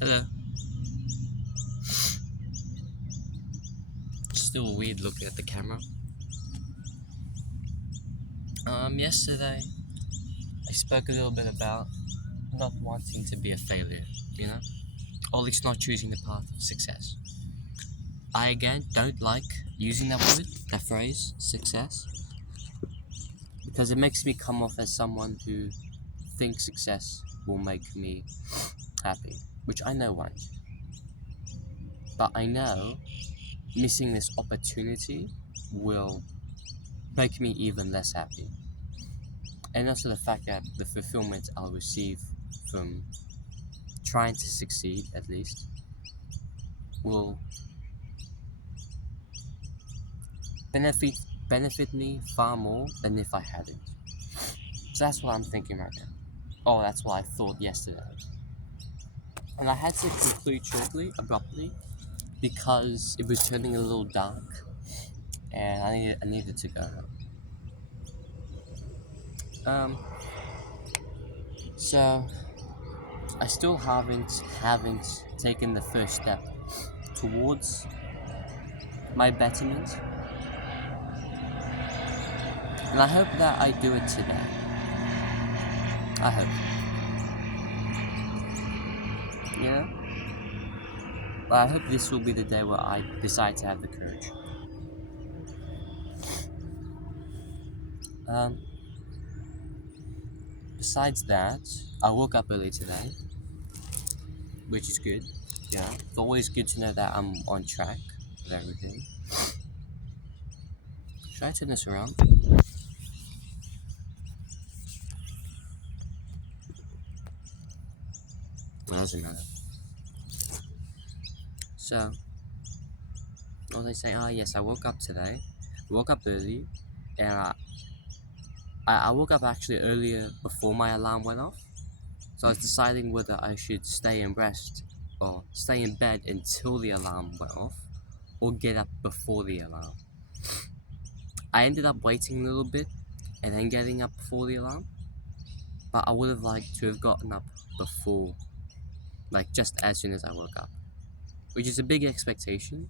Hello. Still weird looking at the camera. Yesterday I spoke a little bit about not wanting to be a failure, or at least not choosing the path of success. I again don't like using that phrase, success, because it makes me come off as someone who thinks success will make me happy, which I know won't. But I know missing this opportunity will make me even less happy. And also the fact that the fulfillment I'll receive from trying to succeed, at least, will benefit me far more than if I hadn't. So that's what I'm thinking right now. Oh, that's what I thought yesterday. And I had to conclude shortly, abruptly, because it was turning a little dark, and I needed to go home. So I still haven't taken the first step towards my betterment, and I hope that I do it today. I hope, but I hope this will be the day where I decide to have the courage. Um, Besides that, I woke up early today, which is good. It's always good to know that I'm on track with everything. Should I turn this around? It doesn't matter. So, what was I saying? Yes, I woke up today. I woke up early, and I woke up actually earlier before my alarm went off. So I was deciding whether I should stay and rest or stay in bed until the alarm went off or get up before the alarm. I ended up waiting a little bit and then getting up before the alarm, but I would have liked to have gotten up before, like just as soon as I woke up, which is a big expectation,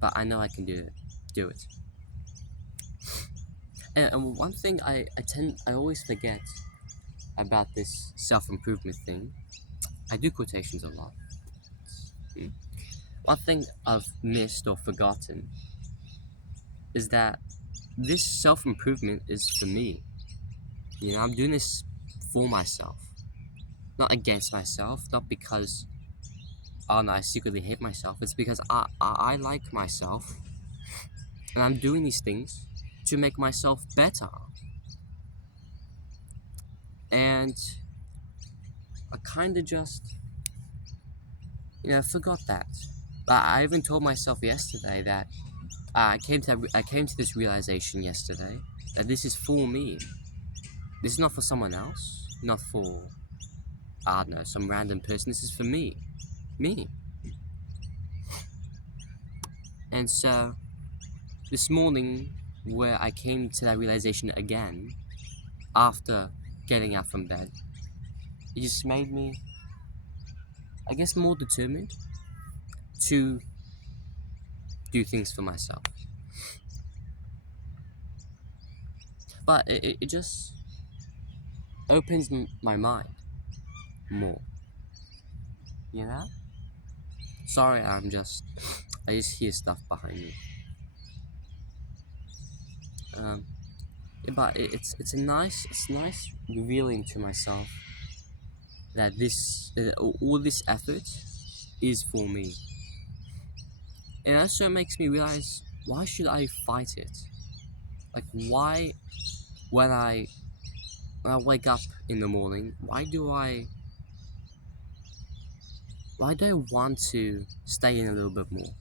but I know I can do it. And one thing I always forget about this self-improvement thing, I do quotations a lot. One thing I've missed or forgotten is that this self-improvement is for me. I'm doing this for myself, not against myself, not because, oh no, I secretly hate myself. It's because I like myself, and I'm doing these things to make myself better. And I kind of just, forgot that. But I even told myself yesterday that I came to this realization yesterday that this is for me. This is not for someone else, not for, I don't know, some random person. This is for me. Me. And so, this morning, where I came to that realization again, after getting out from bed, it just made me, I guess, more determined to do things for myself. But it just opens my mind more, Sorry, I just hear stuff behind me. But it's nice revealing to myself that all this effort is for me. And also makes me realize, why should I fight it? Like, why, when I wake up in the morning, why do I want to stay in a little bit more?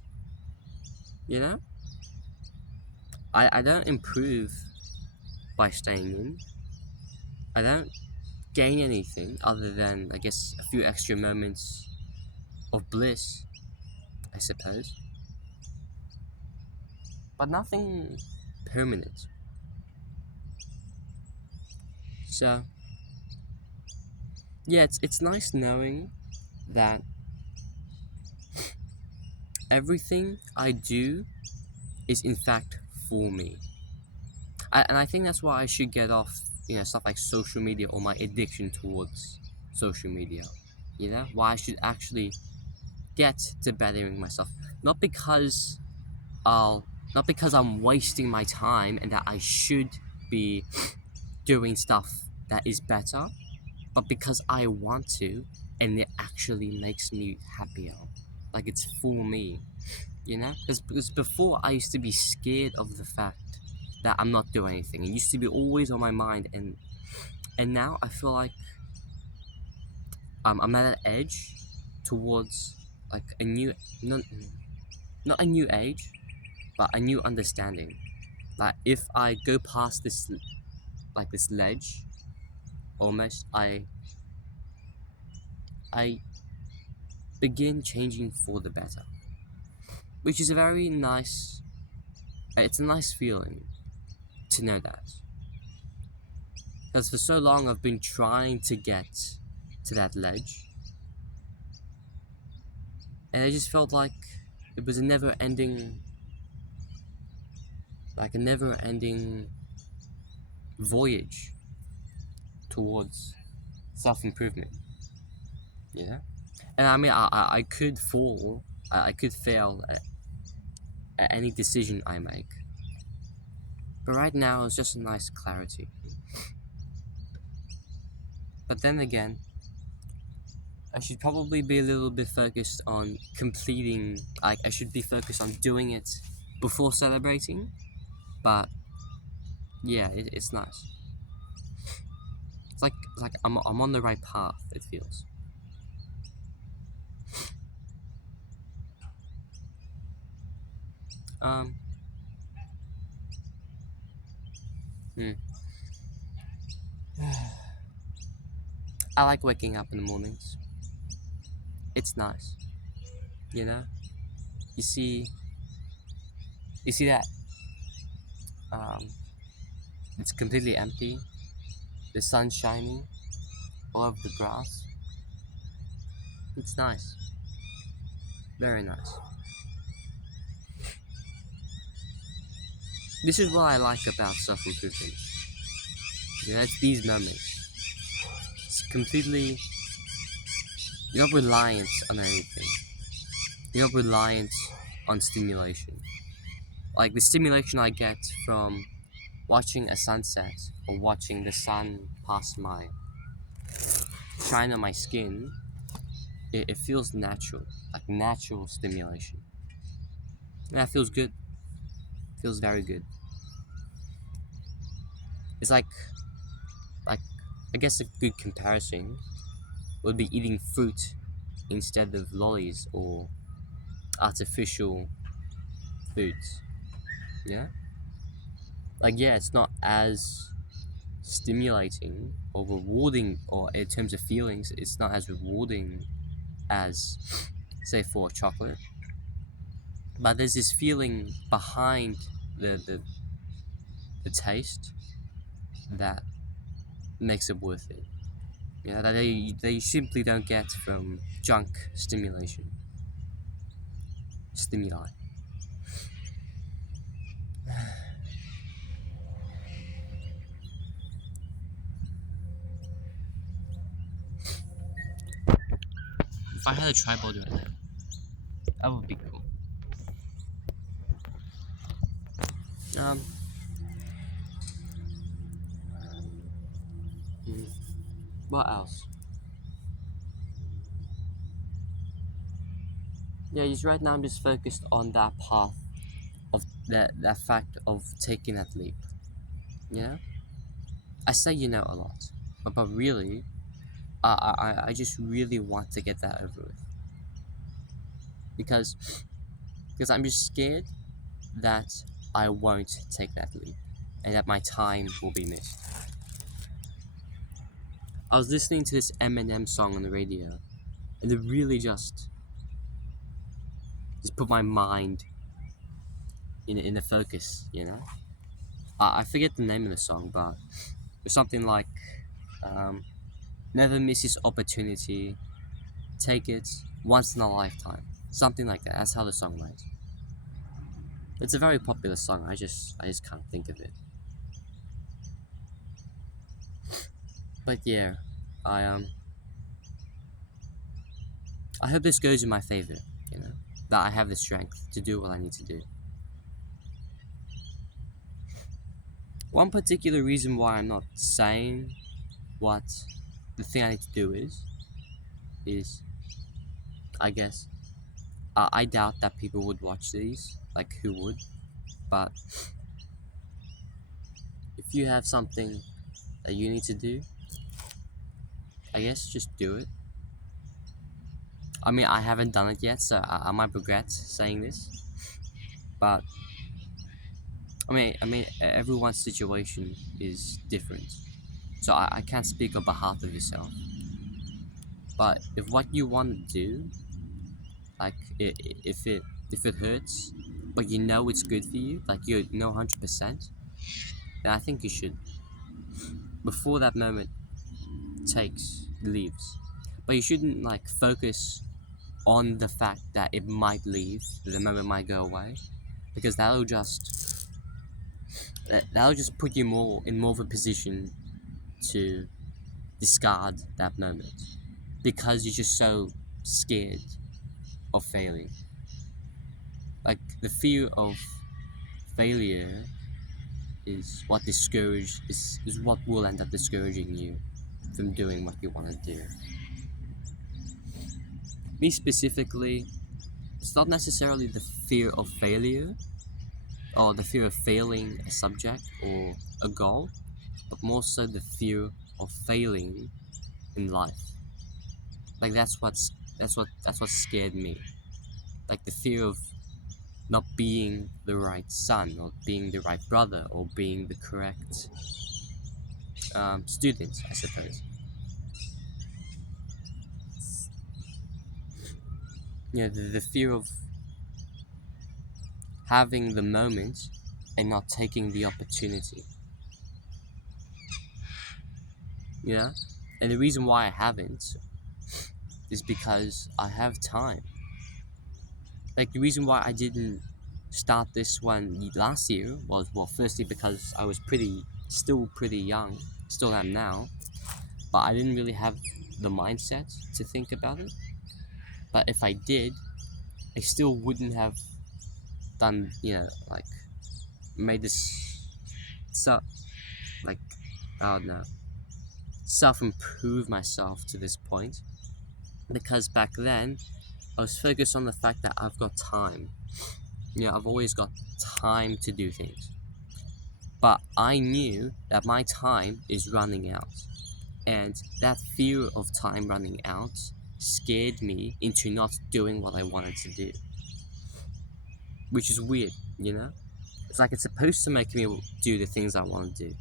I don't improve by staying in. I don't gain anything other than, I guess, a few extra moments of bliss, I suppose. But nothing permanent. So, yeah, it's nice knowing that everything I do is in fact for me. And I think that's why I should get off, stuff like social media or my addiction towards social media. Why I should actually get to bettering myself. Not because I'll, not because I'm wasting my time and that I should be doing stuff that is better, but because I want to, and it actually makes me happier. Like it's for me, Because before I used to be scared of the fact that I'm not doing anything. It used to be always on my mind, and now I feel like I'm at an edge towards like a new, not a new age, but a new understanding. Like if I go past this, like this ledge, almost I begin changing for the better, which is a very nice. It's a nice feeling to know that. Because for so long I've been trying to get to that ledge, and I just felt like it was a never-ending, voyage towards self-improvement. And I mean, I could fall, I could fail at any decision I make, but right now it's just a nice clarity. But then again, I should probably be a little bit focused on completing. I should be focused on doing it before celebrating. But yeah, it's nice. It's like I'm on the right path. It feels. Um. Hmm. I like waking up in the mornings. It's nice. You know. You see. You see that. Um. It's completely empty. The sun's shining all over the grass. It's nice. Very nice. This is what I like about self-improvement. It's these moments. It's completely. You're not reliant on anything. You're not reliant on stimulation. Like the stimulation I get from watching a sunset or watching the sun shine on my skin, it feels natural, like natural stimulation. And that feels good. Feels very good. It's like I guess a good comparison would be eating fruit instead of lollies or artificial foods. Yeah? Like yeah, it's not as stimulating or rewarding, or in terms of feelings, it's not as rewarding as, say, for chocolate. But there's this feeling behind the taste that makes it worth it. That they simply don't get from junk stimuli. If I had a tripod right now, that would be cool. Um. What else? Yeah, just right now I'm just focused on that path of that fact of taking that leap. Yeah. I say a lot, but really, I just really want to get that over with because I'm just scared that I won't take that leap and that my time will be missed. I was listening to this Eminem song on the radio, and it really just put my mind in a focus. I forget the name of the song, but it's something like, never miss this opportunity, take it once in a lifetime. Something like that. That's how the song went. It's a very popular song. I just can't think of it. But yeah, I I hope this goes in my favor. You know, that I have the strength to do what I need to do. One particular reason why I'm not saying what the thing I need to do is I guess I doubt that people would watch these. Like, who would? But if you have something that you need to do, I guess just do it. I mean, I haven't done it yet, so I might regret saying this. But I mean, everyone's situation is different, so I can't speak on behalf of yourself. But if what you want to do, like if it hurts, but you know it's good for you, like you know 100%, then I think you should. Before that moment leaves, but you shouldn't like focus on the fact that it might leave, that the moment might go away, because that'll just put you more in more of a position to discard that moment because you're just so scared of failing. Like the fear of failure is what will end up discouraging you from doing what you want to do. Me specifically, it's not necessarily the fear of failure or the fear of failing a subject or a goal, but more so the fear of failing in life. Like that's what scared me. Like the fear of not being the right son, or being the right brother, or being the correct student, I suppose. Yeah, the fear of having the moment and not taking the opportunity. Yeah, and the reason why I haven't is because I have time. Like the reason why I didn't start this one last year was, well, firstly because I was still pretty young, still am now, but I didn't really have the mindset to think about it. But if I did, I still wouldn't have done, like made this self, like, I don't know, self improve myself to this point, because back then I was focused on the fact that I've got time. I've always got time to do things. But I knew that my time is running out. And that fear of time running out scared me into not doing what I wanted to do. Which is weird, you know? It's like it's supposed to make me do the things I want to do.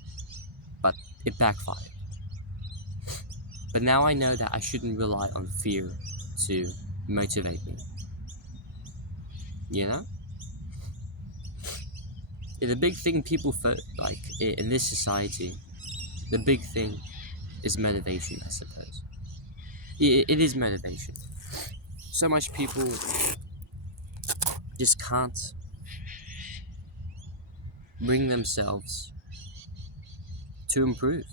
But it backfired. But now I know that I shouldn't rely on fear to motivate me. You know? Yeah, the big thing people like in this society, the big thing is motivation, I suppose. It is motivation. So much people just can't bring themselves to improve.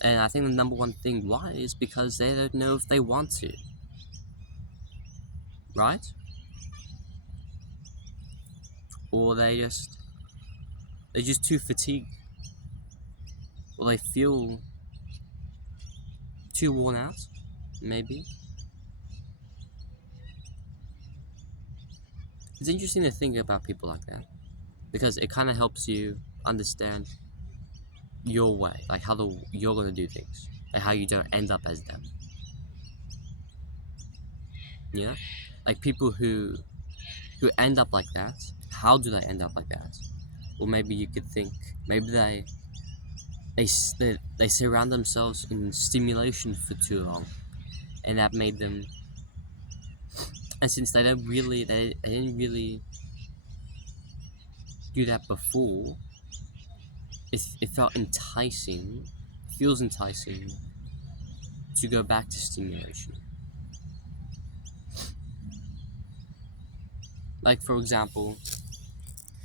And I think the number one thing why is because they don't know if they want to. Right? Or they're just too fatigued. Or they feel too worn out, maybe. It's interesting to think about people like that, because it kind of helps you understand your way, like how you're gonna do things, like how you don't end up as them. Yeah, like people who end up like that. How do they end up like that? Or maybe you could think maybe they surround themselves in stimulation for too long, and that made them. And since they didn't really do that before, it felt enticing. Feels enticing to go back to stimulation. Like, for example,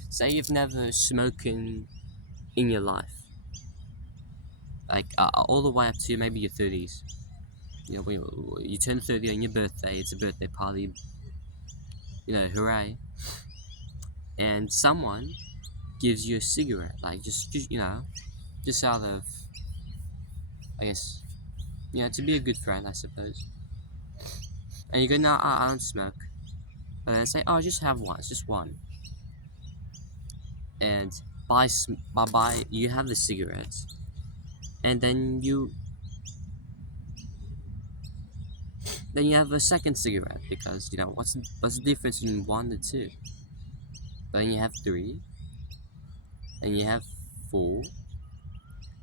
say you've never smoking in your life, like all the way up to maybe your 30s. You know, when you turn 30 on your birthday, it's a birthday party, you know, hooray. And someone gives you a cigarette, like just you know, just out of, I guess, you know, to be a good friend, I suppose. And you go, no, I don't smoke. And then say, oh, just have one, it's just one. And by you have the cigarettes, and then you have a second cigarette, because you know what's the difference in 1 to 2? Then you have 3, and you have 4,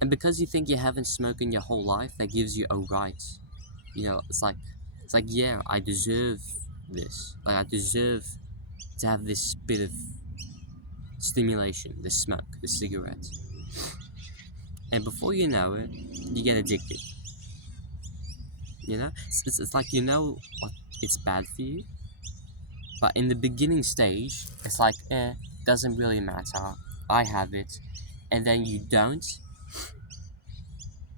and because you think you haven't smoked in your whole life, that gives you a right. You know, it's like yeah, I deserve this. Like I deserve to have this bit of stimulation, the smoke, the cigarette. And before you know it, you get addicted. You know, it's like you know what it's bad for you, but in the beginning stage, it's like doesn't really matter. I have it, and then you don't,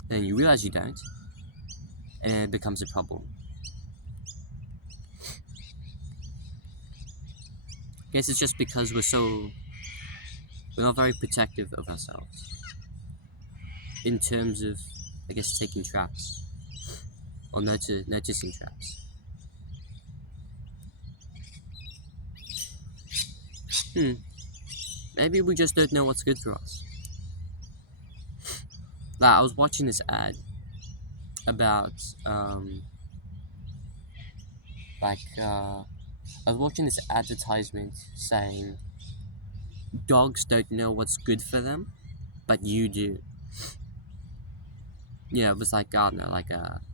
then you realize you don't, and it becomes a problem. I guess it's just because we're not very protective of ourselves in terms of, I guess, taking traps or noticing traps. Maybe we just don't know what's good for us. Like I was watching this ad about I was watching this advertisement saying dogs don't know what's good for them, but you do. Yeah, it was like, I don't know,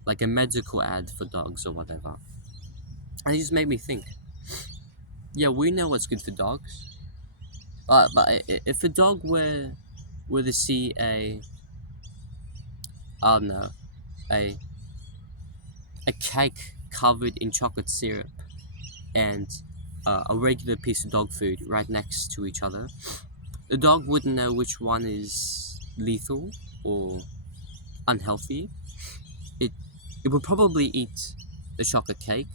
like a medical ad for dogs or whatever. And it just made me think. Yeah, we know what's good for dogs, but if a dog were to see I don't know, a cake covered in chocolate syrup and a regular piece of dog food right next to each other, the dog wouldn't know which one is lethal or unhealthy. It would probably eat the chocolate cake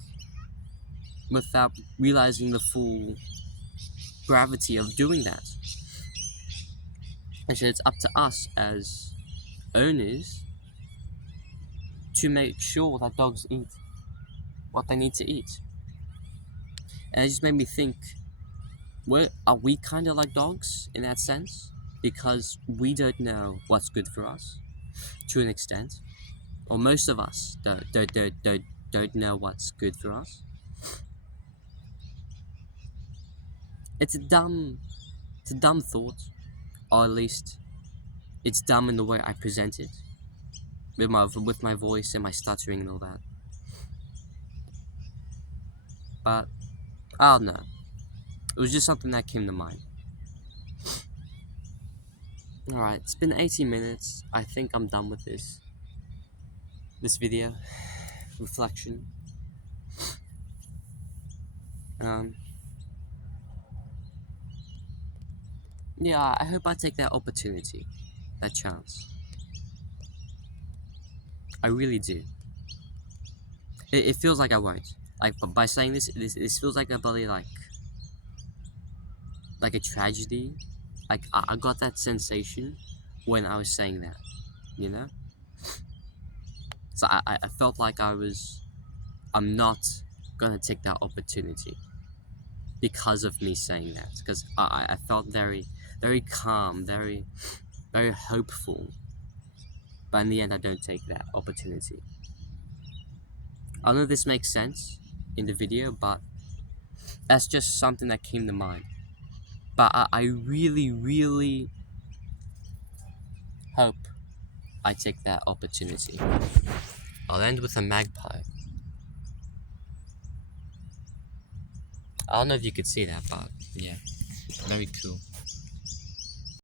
without realizing the full gravity of doing that. And so it's up to us as owners to make sure that dogs eat what they need to eat. And it just made me think, are we kind of like dogs in that sense? Because we don't know what's good for us to an extent. Or most of us don't know what's good for us. It's a dumb thought, or at least it's dumb in the way I present it, with my voice and my stuttering and all that. But I don't know. It was just something that came to mind. Alright, it's been 18 minutes. I think I'm done with this video. Reflection. Yeah, I hope I take that opportunity, that chance. I really do. It feels like I won't. Like, but by saying this feels like a bloody, like a tragedy. Like, I got that sensation when I was saying that, you know? So I felt like I'm not gonna take that opportunity because of me saying that. Because I felt very, very calm, very, very hopeful. But in the end, I don't take that opportunity. I don't know if this makes sense in the video, but that's just something that came to mind. But I really, really hope I take that opportunity. I'll end with a magpie. I don't know if you could see that, but yeah, very cool.